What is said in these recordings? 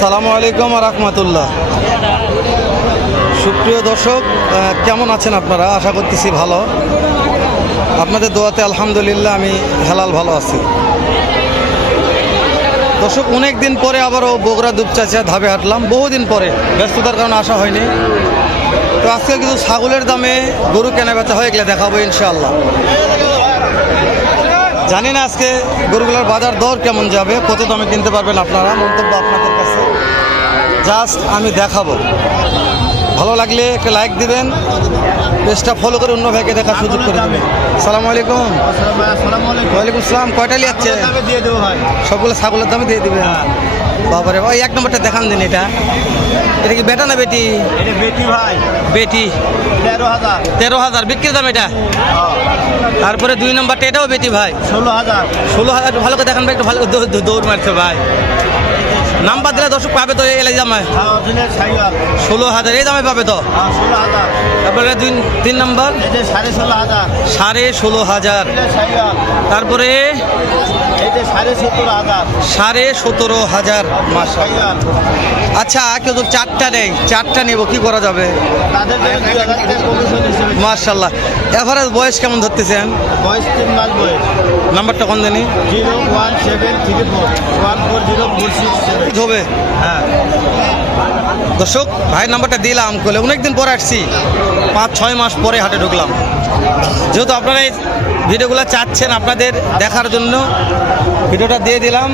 আসসালামু আলাইকুম রাহমাতুল্লাহ। সুপ্রিয় দর্শক, কেমন আছেন আপনারা? আশা করতেছি ভালো। আপনাদের দোয়াতে আলহামদুলিল্লাহ আমি হেলাল ভালো আছি। দর্শক, অনেক দিন পরে আবারও বগুড়া দুপচাচিয়া ধাবে হাঁটলাম। বহুদিন পরে, ব্যস্ততার কারণে আসা হয়নি। তো আজকে কিছু ছাগলের দামে গরু কেনা বেচা হয়ে গেলে দেখাবো ইনশাআল্লাহ। জানি না আজকে গরুগুলোর বাজার দর কেমন যাবে, কত দামে কিনতে পারবেন আপনারা, মন্তব্য আপনাদের কাছে। জাস্ট আমি দেখাবো। ভালো লাগলে একটা লাইক দিবেন, পেজটা ফলো করে অন্য ভাইকে দেখার সুযোগ করে দেবেন। আসসালামু আলাইকুম। ওয়ালাইকুম আসসালাম। কয়টা লিয়াচ্ছে? সবগুলো ছাগলের দামে দিয়ে দিবেন। বাবারে, ওই এক নম্বরটা দেখান দিন। এটা কি বেটা না বেটি? বেটি ভাই। বেটি। 13,000 বিক্রির দাম এটা। তারপরে 2 নম্বরটা, এটাও বেটি ভাই। 16,000। ভালো করে দেখান ভাই, একটু ভালো দৌড় মারছে ভাই। নাম্বার দিলে দর্শক পাবে তো এই দামে? 16,000 এই দামে পাবে তো। তারপরে 3 নম্বর 16,500। তারপরে 17,500। মাশাআল্লাহ। আচ্ছা, কেউ তো 4টা নেই, 4টা নেব, কি করা যাবে? মাশাআল্লাহ। এভারেজ বয়স কেমন ধরতেছেন? বয়স 3 মাস বয়স। নাম্বারটা কোন জানি? 01734140467 হবে। হ্যাঁ দর্শক, ভাইয়ের নাম্বারটা দিলাম বলে অনেকদিন পরে আসছি, 5-6 মাস পরে হাটে ঢুকলাম। যেহেতু আপনারা এই ভিডিওগুলো চাচ্ছেন আপনাদের দেখার জন্য ভিডিওটা দিয়ে দিলাম।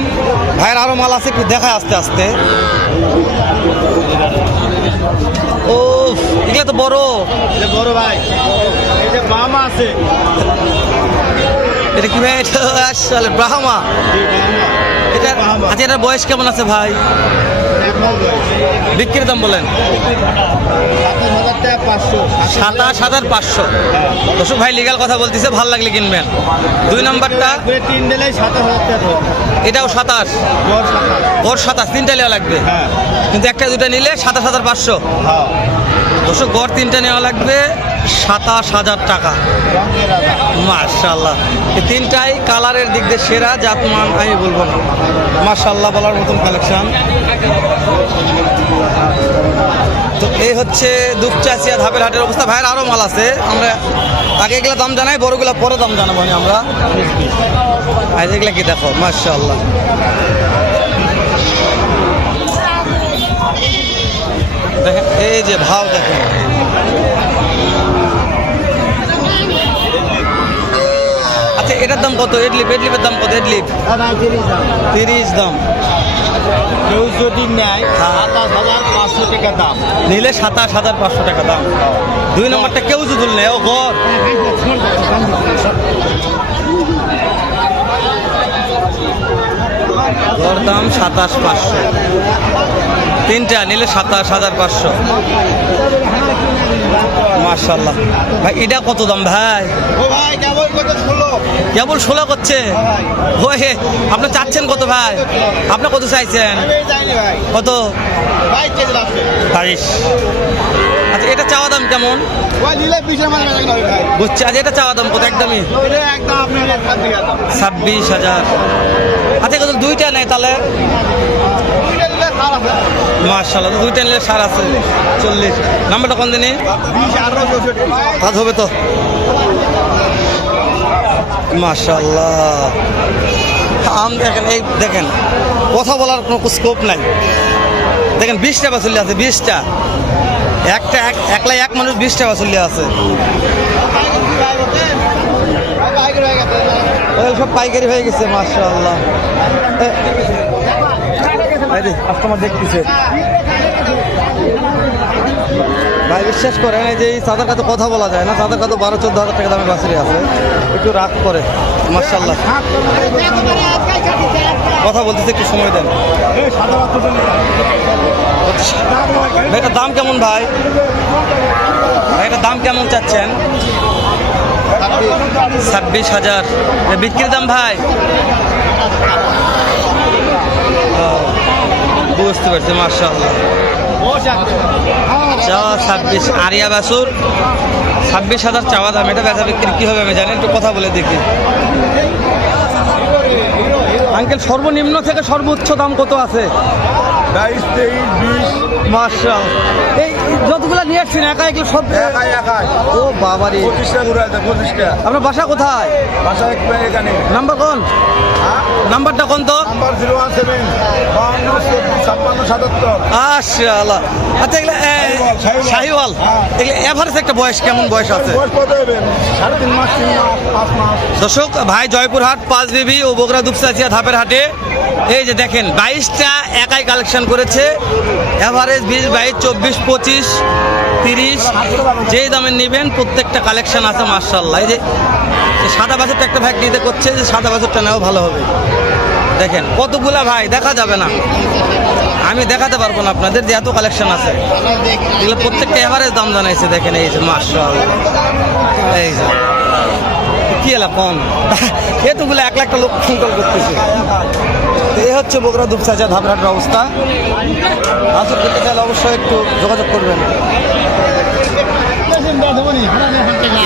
ভাইয়ের আরও মাল আছে, একটু দেখায় আস্তে আস্তে। ও, এগুলো তো বড় বড় ভাই। এই যে বামা আছে, এটা কি ভাই? এটা আসলে ব্রাহ্মা। এটা আচ্ছা, এটার বয়স কেমন আছে ভাই? বিক্রির দাম বলেন? 27,500। দর্শক ভাই লিগাল কথা বলতেছে, ভাল লাগলে কিনবেন। 2 নম্বরটা এটাও 27, ওর 27, 3টা নেওয়া লাগবে। কিন্তু 1-2টা নিলে 27,500। দর্শক, গড় 3টা নেওয়া লাগবে 27,000 টাকা। মাশাআল্লাহ। এই 3টাই কালারের দিক দিয়ে সেরা, জাতমান আমি বলবো না। মাশাআল্লাহ বলার মতন কালেকশন। তো এই হচ্ছে দুপচাচিয়া ধাপের হাটের অবস্থা। ভাইয়ের আরও মাল আছে, আমরা আগে এগুলো দাম জানাই, বড়গুলো পরে দাম জানাবো আমরা। আজ এগুলো কি দেখো, মাশাআল্লাহ। দেখেন এই যে ভাও দেখেন। আচ্ছা, এটার দাম কত? এডলিপের দাম কত? এডলিপ 30 দাম। কেউ যদি নেয় 27,500 টাকা দাম, নিলে 27,500 টাকা দাম। 2 নম্বরটা কেউ যদি নেয়, ও ঘর ঘর দাম 27,500। 3টা নিলে 27,500। মাশাআল্লাহ। ভাই এটা কত দাম ভাই? কেবল 16 করছে। ওই আপনি চাচ্ছেন কত ভাই? আপনি কত চাইছেন? কত? 22। আচ্ছা, এটা চাওয়া দাম কেমন? বুঝছি। আচ্ছা, এটা চাওয়া দাম কত? একদমই 26,000। আচ্ছা, কত 2টা নেই তাহলে? মাশাআল্লাহ, 2টা নিলে সার আছে 40। নাম্বারটা কোন দিনই? কাজ হবে তো। মাশাআল্লাহ। আম দেখেন, এই দেখেন, কথা বলার কোনো স্কোপ নাই। দেখেন 20টা বাছুল্লি আছে, 20টা। একলা এক মানুষ 20টা বাছুল্লি আছে। সব পাইকারি হয়ে গেছে। মাশাআল্লাহ। কাস্টমার দেখতেছে ভাই, বিশ্বাস করেন এই যে চাঁদার কাছে কথা বলা যায় না। চাঁদার কাছে 12-14 হাজার টাকা দামের বাছুরি আছে, একটু রাগ করে। মাশাআল্লাহ, কথা বলতেছে, একটু সময় দেন। এটার দাম কেমন ভাই? এটার দাম কেমন চাচ্ছেন? 26,000। বিক্রির দাম ভাই? বুঝতে পারছি। মাশাআল্লাহ। 26 আরিয়া বাছুর, 26,000 চাওয়া দাম। এটা বেচা বিক্রি কি হবে আমি জানি, একটু কথা বলে দেখি। আঙ্কেল সর্বনিম্ন থেকে সর্বোচ্চ দাম কত আছে? 22, 23, 20 মার্শাল এই যতগুলো নিয়ে আসছেন একা এগুলো সব একাই ও বাবারে 25 টাকা ঘুরে আছে 25 টাকা আপনার বাসা কোথায়? বাসা এখানে নাম্বার কোন? নাম্বারটা কোন তো? নাম্বার 017 52 56 মাশাআল্লাহ। আচ্ছা এগুলো শাহিওয়াল এগুলো এভারেজ একটা বয়স কেমন বয়স আছে? বয়স কত হবে 3.5 মাস 3 মাস 5 মাস দর্শক ভাই জয়পুরহাট পাঁচ বিবি ও বগুড়া দুপচাচিয়া ধাপের হাটে এই যে দেখেন 22টা একাই কালেকশন করেছে। এভারেজ 20, 22, 24, 25, 30 যেই দামের নেবেন প্রত্যেকটা কালেকশন আছে মাশাআল্লাহ। এই যে সাদা বাছুরটা একটা ভাগ নিতে করছে যে সাদা বাছুরটা নেওয়া ভালো হবে। দেখেন কতগুলা ভাই দেখা যাবে না, আমি দেখাতে পারবো না আপনাদের যে এত কালেকশন আছে। এগুলো প্রত্যেকটা এভারেজ দাম জানাইছে দেখেন এই যে মাশাআল্লাহ। এই যে কি এলা কম এতগুলো 1 লাখটা লোক ফোন কল করতেছে। তো এই হচ্ছে বগুড়া দুপচাচিয়া ধাপের হাটের অবস্থা। আসল করতে চাইলে অবশ্যই একটু যোগাযোগ করবেন।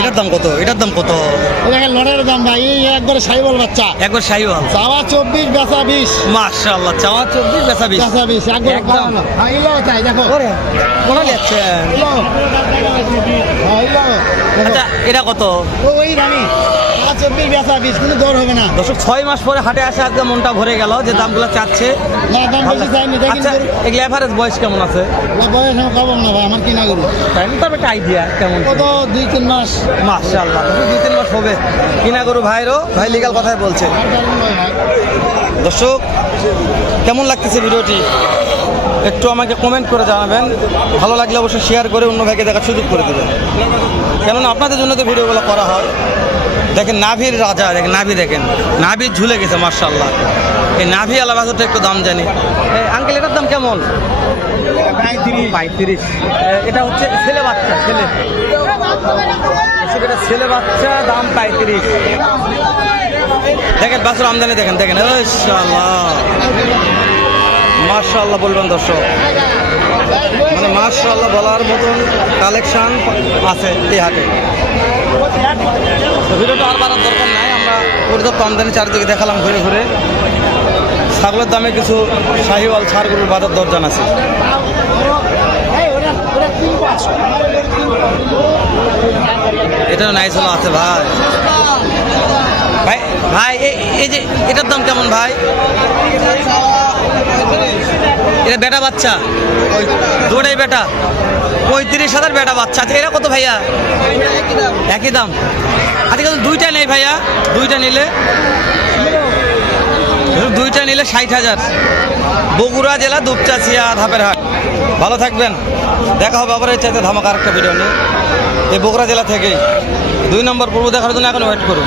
এটার দাম কত? এটার দাম কত? লড়ের দাম ভাই এই একবারে সাইবল বাচ্চা একবার শাহিওয়াল চাওয়া 24 বেচা 20 মাশাআল্লাহ। চাওয়া 24 বেচা 20 বেচা 20 একবার একদম। আইলো চাই দেখো ওরে কোনা যাচ্ছেন? আচ্ছা এটা কত? ওই রানী 24 বেচা 20 কিন্তু দর হবে না। দর্শক 6 মাস পরে হাটে আসে আজকে মনটা ভরে গেল যে দামগুলো চাচ্ছে। না দাম বেশি চাইনি দেখেন আচ্ছা এগুলো এভারেজ বয়স কেমন আছে? বয়স আমি খাবো না ভাই আমার কিনা গরু তাই না? তবে একটা আইডিয়া কেমন কত 2-3 মাস মাশাআল্লাহ 2-3 মাস হবে কিনা গরু ভাইরও ভাই লিগাল কথাই বলছে। দর্শক কেমন লাগতেছে ভিডিওটি একটু আমাকে কমেন্ট করে জানাবেন। ভালো লাগলে অবশ্যই শেয়ার করে অন্য ভাইকে দেখার সুযোগ করে দেবেন, কেননা আপনাদের জন্য তো ভিডিওগুলো করা হয়। দেখেন নাভির রাজা, দেখেন নাভি, দেখেন নাভি ঝুলে গেছে মাশাআল্লাহ। এই নাভি আলা বাছুরটা একটু দাম জানি। এই আঙ্কেল এটার দাম কেমন? 35। এটা হচ্ছে ছেলে বাচ্চা, ছেলে এটা ছেলে বাচ্চা, দাম 35। দেখেন বাছুর আমদানি দেখেন, দেখেন মাশাআল্লাহ বলবেন দর্শক, মানে মাশাআল্লাহ বলার মতন কালেকশন আছে এই হাটে। তো ভিডিওটা আর বাড়ার দরকার নাই, আমরা পর্যাপ্ত আমদানি চারদিকে দেখালাম ঘুরে ঘুরে। ছাগলের দামে কিছু শাহিওয়াল ছাড়গুলোর বাজার দর জানাচ্ছে। এটাও নাইস হলো আছে ভাই। ভাই ভাই এই যে এটার দাম কেমন ভাই? এটা বেটা বাচ্চা, ওই দুটাই বেটা, 35,000 বেটা বাচ্চা। আচ্ছা এরা কত ভাইয়া? একই দাম। আচ্ছা কিন্তু দুইটা নেই ভাইয়া, দুইটা নিলে 60,000। বগুড়া জেলা দুপচাচিয়া ধাপের হাট। ভালো থাকবেন, দেখা হবে আবার এই চাইতে ধামাকা আরেকটা ভিডিও নিয়ে এই বগুড়া জেলা থেকেই। 2 নম্বর পর্ব দেখার জন্য এখন ওয়েট করুন।